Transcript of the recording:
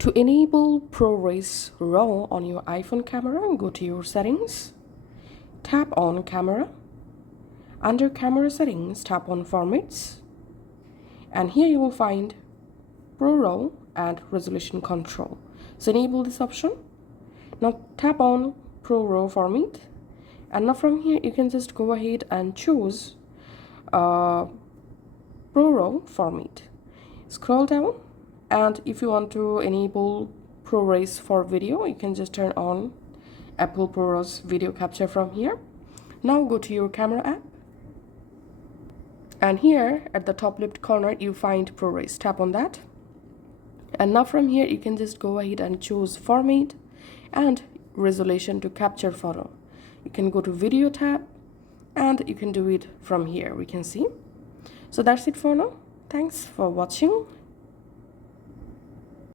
To enable ProRes Raw on your iPhone camera, go to your settings, tap on camera. Under camera settings, tap on formats, and here you will find ProRes and resolution control. So enable this option. Now tap on ProRes format, and now from here you can just go ahead and choose ProRes format. Scroll down, and if you want to enable ProRes for video, you can just turn on Apple ProRes video capture from here. Now go to your camera app, and here at the top left corner you find ProRes. Tap on that, and now from here you can just go ahead and choose format and resolution to capture photo. You can go to video tab, and you can do it from here. We can see. So that's it for now. Thanks for watching.